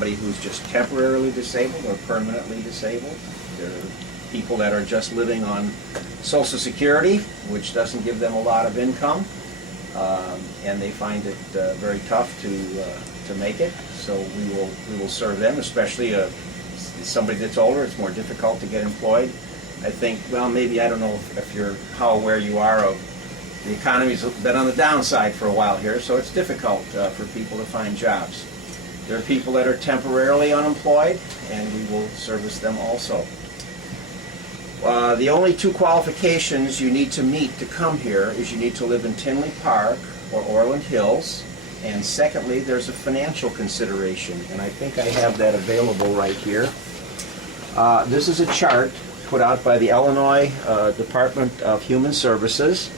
somebody who's just temporarily disabled or permanently disabled. There are people that are just living on Social Security, which doesn't give them a lot of income, and they find it very tough to make it. So we will serve them, especially somebody that's older. It's more difficult to get employed. I think, well, maybe, I don't know if you're, how aware you are of the economy's been on the downside for a while here, so it's difficult for people to find jobs. There are people that are temporarily unemployed, and we will service them also. The only two qualifications you need to meet to come here is you need to live in Tinley Park or Orland Hills, and secondly, there's a financial consideration, and I think I have that available right here. This is a chart put out by the Illinois Department of Human Services,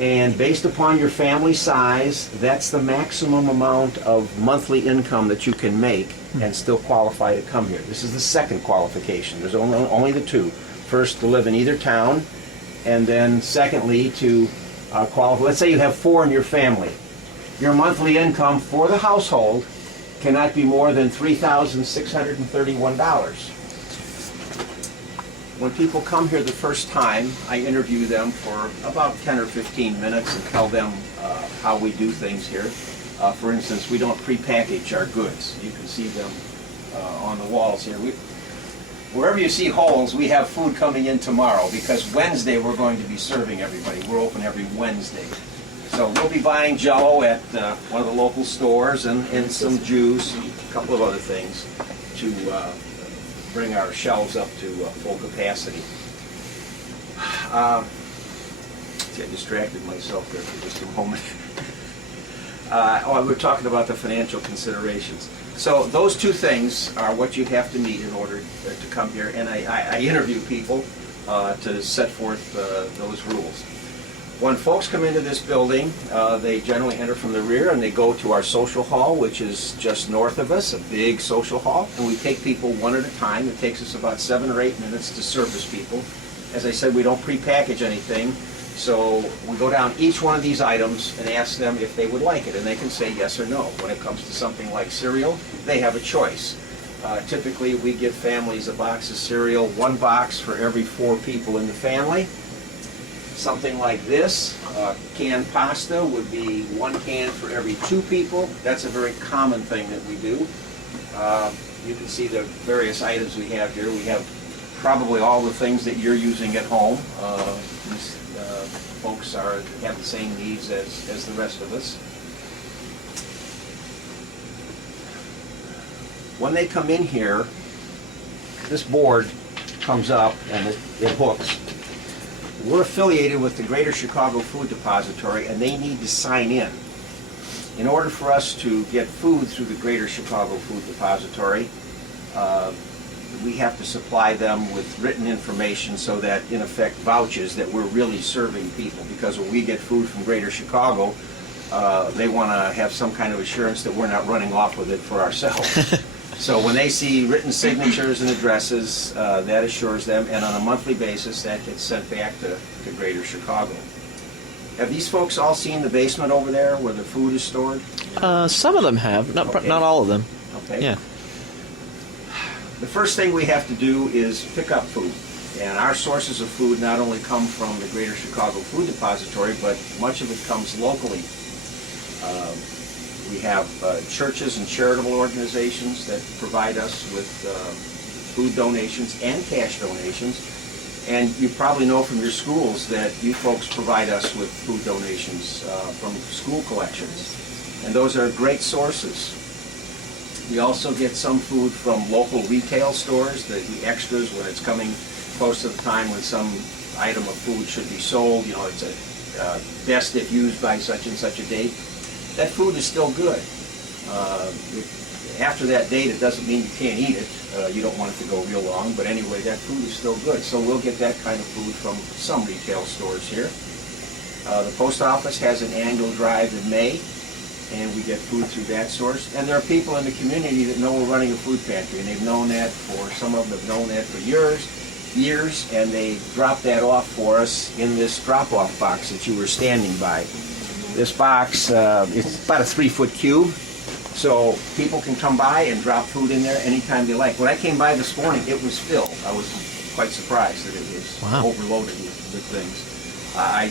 and based upon your family size, that's the maximum amount of monthly income that you can make and still qualify to come here. This is the second qualification. There's only the two. First, to live in either town, and then secondly, to qualify. Let's say you have 4 in your family. Your monthly income for the household cannot be more than $3,631. When people come here the first time, I interview them for about 10 or 15 minutes and tell them how we do things here. For instance, we don't pre-package our goods. You can see them on the walls here. Wherever you see holes, we have food coming in tomorrow, because Wednesday we're going to be serving everybody. We're open every Wednesday. So we'll be buying Jell-O at one of the local stores and some juice and a couple of other things to bring our shelves up to full capacity. See, I distracted myself there for just a moment. We're talking about the financial considerations. So those two things are what you have to meet in order to come here, and I interview people to set forth those rules. When folks come into this building, they generally enter from the rear and they go to our social hall, which is just north of us, a big social hall, and we take people one at a time. It takes us about 7 or 8 minutes to service people. As I said, we don't pre-package anything, so we go down each one of these items and ask them if they would like it, and they can say yes or no. When it comes to something like cereal, they have a choice. Typically, we give families a box of cereal, 1 box for every 4 people in the family. Something like this, canned pasta, would be 1 can for every 2 people. That's a very common thing that we do. You can see the various items we have here. We have probably all the things that you're using at home. These folks have the same needs as the rest of us. When they come in here, this board comes up and it hooks. We're affiliated with the Greater Chicago Food Depository, and they need to sign in. In order for us to get food through the Greater Chicago Food Depository, we have to supply them with written information so that, in effect, vouches that we're really serving people. Because when we get food from Greater Chicago, they want to have some kind of assurance that we're not running off with it for ourselves. So when they see written signatures and addresses, that assures them, and on a monthly basis, that gets sent back to Greater Chicago. Have these folks all seen the basement over there where the food is stored? Some of them have, not all of them. Okay. Yeah. The first thing we have to do is pick up food. And our sources of food not only come from the Greater Chicago Food Depository, but much of it comes locally. We have churches and charitable organizations that provide us with food donations and cash donations. And you probably know from your schools that you folks provide us with food donations from school collections. And those are great sources. We also get some food from local retail stores, the extras when it's coming close to the time when some item of food should be sold. You know, it's best if used by such and such a date. That food is still good. After that date, it doesn't mean you can't eat it. You don't want it to go real long, but anyway, that food is still good. So we'll get that kind of food from some retail stores here. The post office has an annual drive in May, and we get food through that source. And there are people in the community that know we're running a food pantry, and they've known that some of them have known that for years, and they drop that off for us in this drop-off box that you were standing by. This box, it's about a 3-foot cube. So people can come by and drop food in there anytime they like. When I came by this morning, it was filled. I was quite surprised that it was Wow. overloaded with things. I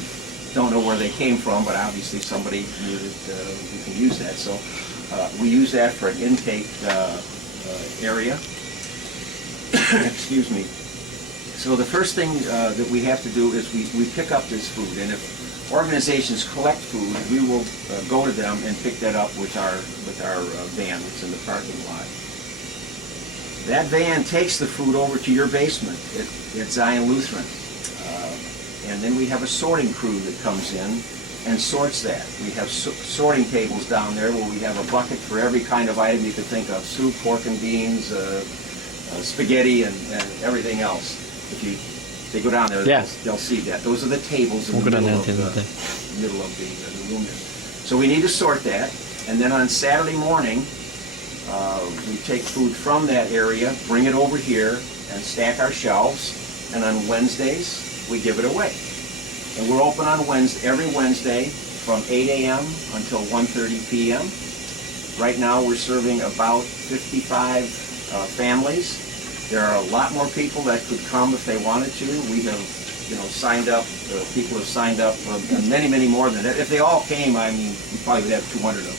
don't know where they came from, but obviously somebody knew that we can use that. So we use that for an intake area. Excuse me. So the first thing that we have to do is we pick up this food, and if organizations collect food, we will go to them and pick that up with our van that's in the parking lot. That van takes the food over to your basement at Zion Lutheran, and then we have a sorting crew that comes in and sorts that. We have sorting tables down there where we have a bucket for every kind of item you could think of: soup, pork and beans, spaghetti, and everything else. If they go down there, Yeah. they'll see that. Those are the tables in We'll the go down middle there of at the end the middle of the room there. So we need to sort that, and then on Saturday morning, we take food from that area, bring it over here, and stack our shelves. And on Wednesdays, we give it away. And we're open on every Wednesday from 8 a.m. until 1:30 p.m. Right now, we're serving about 55 families. There are a lot more people that could come if they wanted to. We have, signed up. People have signed up, and many, many more than that. If they all came, I mean, we probably would have 200 of them.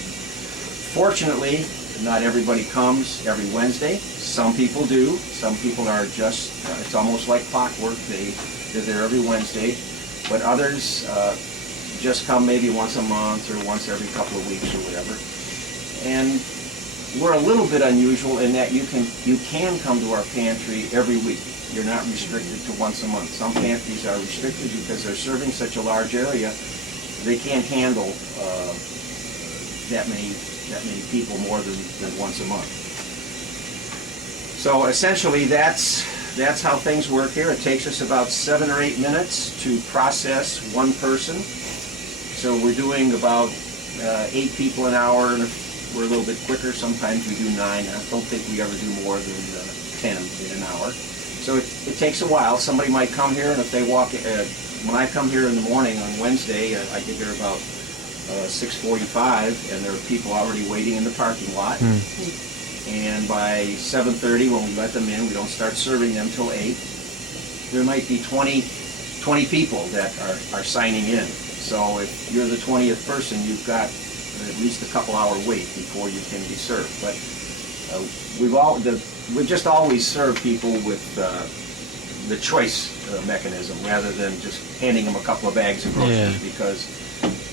Fortunately, not everybody comes every Wednesday. Some people do. Some people are just, it's almost like clockwork. They're there every Wednesday. But others just come maybe once a month or once every couple of weeks or whatever. And we're a little bit unusual in that you can come to our pantry every week. You're not restricted to once a month. Some pantries are restricted because they're serving such a large area. They can't handle that many people more than once a month. So essentially, that's how things work here. It takes us about 7 or 8 minutes to process one person. So we're doing about 8 people an hour, and if we're a little bit quicker, sometimes we do 9. I don't think we ever do more than 10 in an hour. So it takes a while. Somebody might come here, and if they walk, when I come here in the morning on Wednesday, I get here about 6:45, and there are people already waiting in the parking lot. And by 7:30, when we let them in, we don't start serving them till 8. There might be 20 people that are signing in. So if you're the 20th person, you've got at least a couple-hour wait before you can be served. But we just always serve people with the choice mechanism rather than just handing them a couple of bags of groceries, because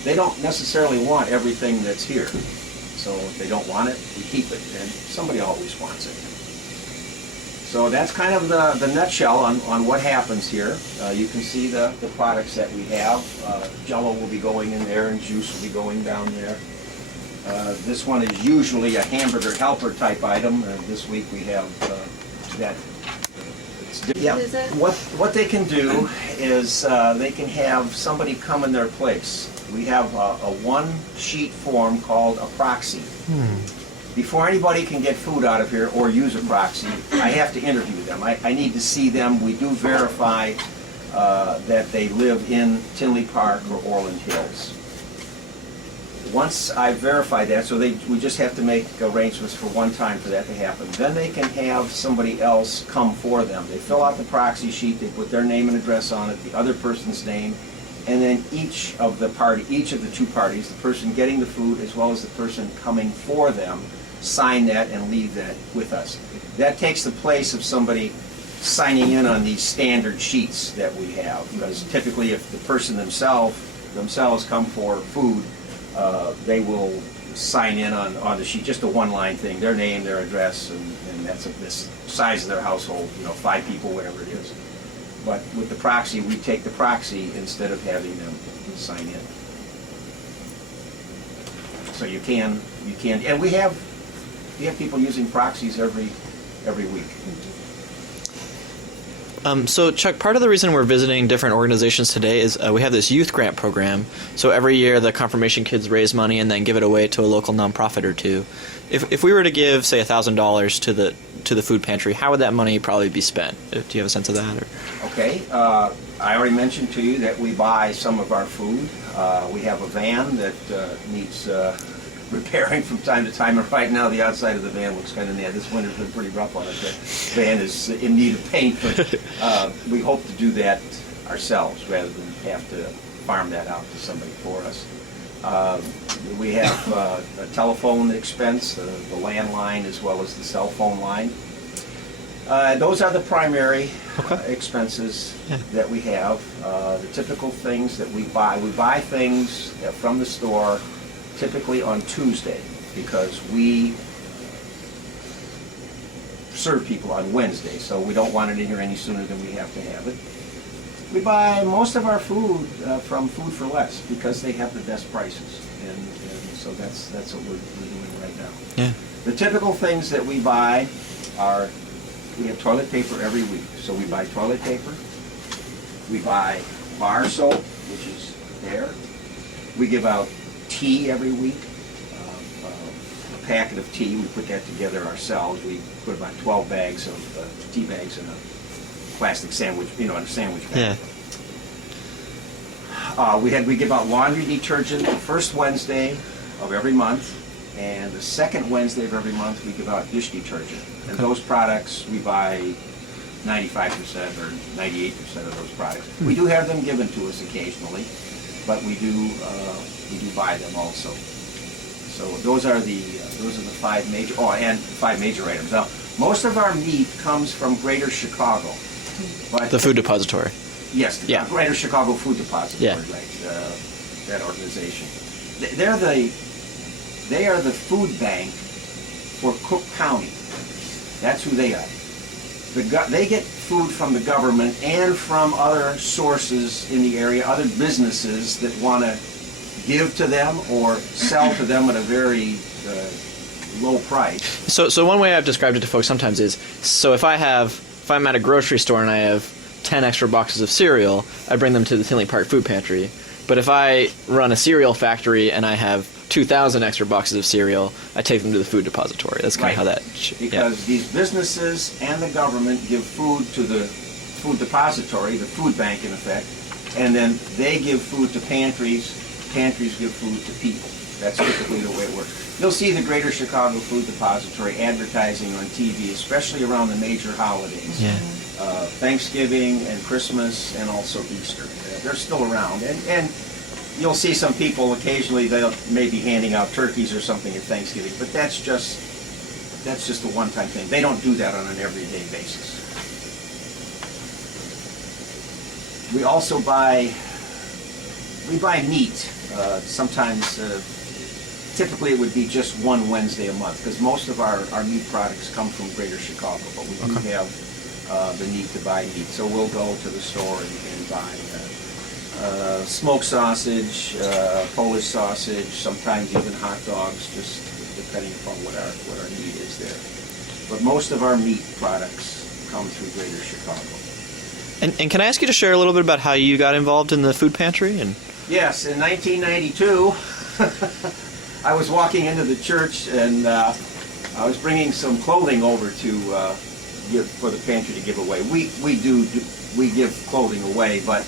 they don't necessarily want everything that's here. So if they don't want it, we keep it, and somebody always wants it. So that's kind of the nutshell on what happens here. You can see the products that we have. Jell-O will be going in there, and juice will be going down there. This one is usually a hamburger helper type item. This week we have that. Yeah. What they can do is they can have somebody come in their place. We have a one-sheet form called a proxy. Before anybody can get food out of here or use a proxy, I have to interview them. I need to see them. We do verify that they live in Tinley Park or Orland Hills. Once I verify that, so we just have to make arrangements for one time for that to happen. Then they can have somebody else come for them. They fill out the proxy sheet, they put their name and address on it, the other person's name, and then each of the two parties, the person getting the food as well as the person coming for them, sign that and leave that with us. That takes the place of somebody signing in on these standard sheets that we have, because typically if the person themselves come for food, they will sign in on the sheet, just a one-line thing, their name, their address, and that's this size of their household, 5 people, whatever it is. But with the proxy, we take the proxy instead of having them sign in. So you can, and we have people using proxies every week. So Chuck, part of the reason we're visiting different organizations today is we have this youth grant program. So every year the confirmation kids raise money and then give it away to a local nonprofit or two. If we were to give, say, $1,000 to the food pantry, how would that money probably be spent? Do you have a sense of that? Or? Okay, I already mentioned to you that we buy some of our food. We have a van that needs repairing from time to time. And right now, the outside of the van looks kind of nasty. This winter's been pretty rough on it. The van is in need of paint, but we hope to do that ourselves rather than have to farm that out to somebody for us. We have a telephone expense, the landline as well as the cell phone line. Those are the primary expenses that we have. The typical things that we buy things from the store typically on Tuesday because we serve people on Wednesday, so we don't want it in here any sooner than we have to have it. We buy most of our food from Food for Less because they have the best prices, and so that's what we're doing right now. Yeah. The typical things that we buy are, we have toilet paper every week, so we buy toilet paper. We buy bar soap, which is there. We give out tea every week, a packet of tea. We put that together ourselves. We put about 12 bags of tea bags in a plastic sandwich, in a sandwich bag. Yeah. We give out laundry detergent the first Wednesday of every month, and the second Wednesday of every month we give out dish detergent. And those products we buy 95% or 98% of those products. We do have them given to us occasionally, but we do buy them also. So those are the five major items. Now, most of our meat comes from Greater Chicago. But The food depository. yes, the Yeah. Greater Chicago Food Depository, Yeah. right? That organization. They are the food bank for Cook County. That's who they are. They get food from the government and from other sources in the area, other businesses that want to give to them or sell to them at a very low price. So one way I've described it to folks sometimes is, so if I'm at a grocery store and I have 10 extra boxes of cereal, I bring them to the Tinley Park Food Pantry. But if I run a cereal factory and I have 2,000 extra boxes of cereal, I take them to the food depository. That's kind of how that... Because these businesses and the government give food to the food depository, the food bank in effect, and then they give food to pantries. Pantries give food to people. That's typically the way it works. You'll see the Greater Chicago Food Depository advertising on TV, especially around the major holidays. Yeah. Thanksgiving and Christmas and also Easter. They're still around. And you'll see some people occasionally, they'll maybe handing out turkeys or something at Thanksgiving, but that's just a one-time thing. They don't do that on an everyday basis. We also buy meat. Sometimes, typically it would be just one Wednesday a month, because most of our meat products come from Greater Chicago, but we do have the need to buy meat. So we'll go to the store and buy smoked sausage, Polish sausage, sometimes even hot dogs, just depending upon what our need is there. But most of our meat products come through Greater Chicago. And can I ask you to share a little bit about how you got involved in the food pantry? And Yes, in 1992, I was walking into the church and I was bringing some clothing over to give for the pantry to give away. We give clothing away, but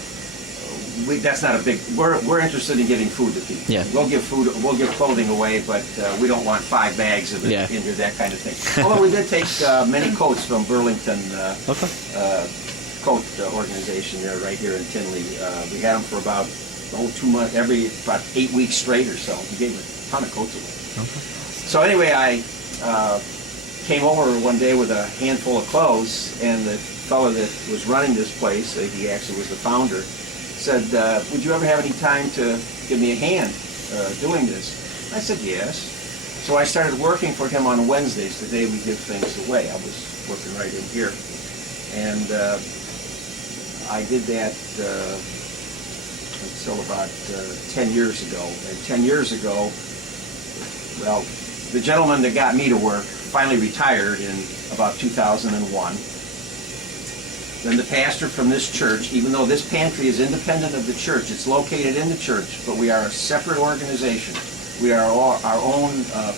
that's not a big. We're interested in giving food to people. Yeah. We'll give clothing away, but we don't want 5 bags of it in here, that kind of thing. Although we did take many coats from Burlington coat organization there, right here in Tinley. We had them for about 2 months, about 8 weeks straight or so. We gave a ton of coats away. So anyway, I came over one day with a handful of clothes, and the fellow that was running this place, he actually was the founder, said, would you ever have any time to give me a hand doing this? I said, yes. So I started working for him on Wednesdays, the day we give things away. I was working right in here. And I did that until about 10 years ago. And 10 years ago, well, the gentleman that got me to work finally retired in about 2001. Then the pastor from this church, even though this pantry is independent of the church, it's located in the church, but we are a separate organization. We are our own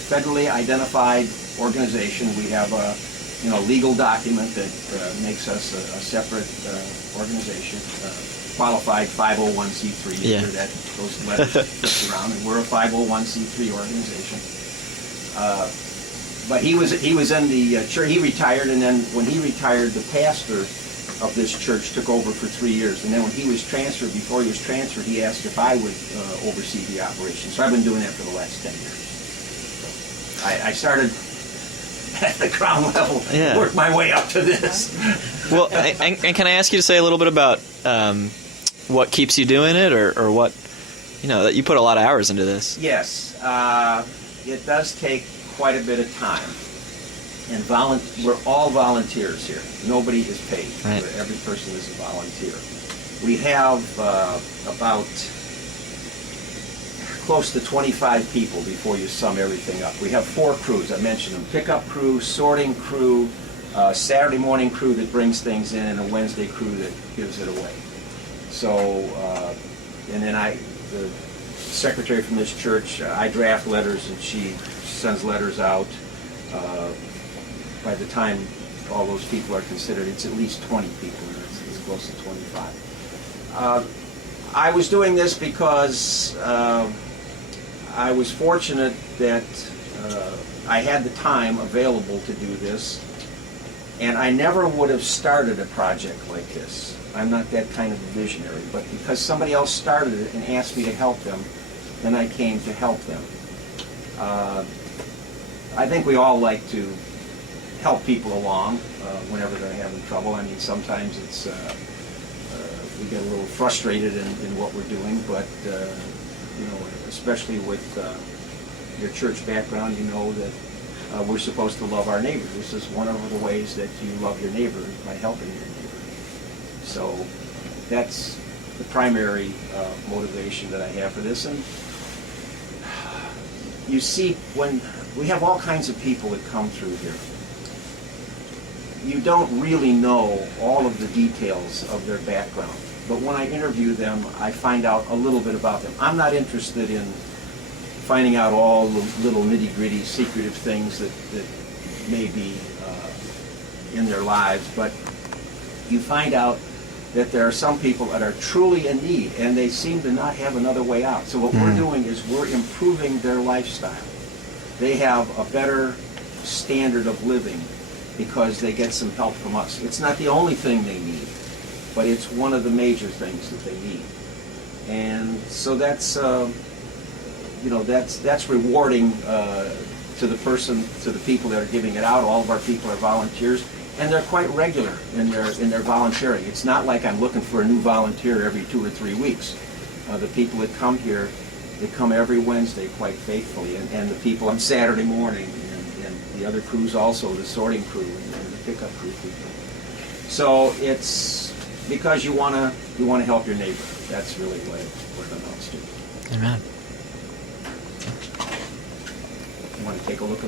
federally identified organization. We have a legal document that makes us a separate organization, qualified 501c3. Yeah. Those letters flipped around, and we're a 501c3 organization. But he was in the church. He retired, and then when he retired, the pastor of this church took over for 3 years. And then when he was transferred, before he was transferred, he asked if I would oversee the operation. So I've been doing that for the last 10 years. I started at the ground level, Yeah. worked my way up to this. Well, and can I ask you to say a little bit about what keeps you doing it, or what, that you put a lot of hours into this? Yes, it does take quite a bit of time. And we're all volunteers here. Nobody is paid. Right. Every person is a volunteer. We have about close to 25 people before you sum everything up. We have 4 crews. I mentioned them. Pickup crew, sorting crew, Saturday morning crew that brings things in, and a Wednesday crew that gives it away. So, and then the secretary from this church, I draft letters and she sends letters out. By the time all those people are considered, it's at least 20 people, and it's close to 25. I was doing this because I was fortunate that I had the time available to do this, and I never would have started a project like this. I'm not that kind of a visionary, but because somebody else started it and asked me to help them, then I came to help them. I think we all like to help people along whenever they're having trouble. I mean, sometimes it's we get a little frustrated in what we're doing, but especially with your church background, you know that we're supposed to love our neighbor. This is one of the ways that you love your neighbor, by helping your neighbor. So that's the primary motivation that I have for this. And you see, when we have all kinds of people that come through here, you don't really know all of the details of their background. But when I interview them, I find out a little bit about them. I'm not interested in finding out all the little nitty-gritty, secretive things that may be in their lives, but you find out that there are some people that are truly in need, and they seem to not have another way out. So what we're doing is we're improving their lifestyle. They have a better standard of living because they get some help from us. It's not the only thing they need, but it's one of the major things that they need. And so that's that's rewarding to the people that are giving it out. All of our people are volunteers, and they're quite regular in their volunteering. It's not like I'm looking for a new volunteer every 2 or 3 weeks. The people that come here, they come every Wednesday quite faithfully, and the people on Saturday morning, and the other crews also, the sorting crew and the pickup crew people. So it's because you want to help your neighbor. That's really what it amounts to. Amen. You want to take a look at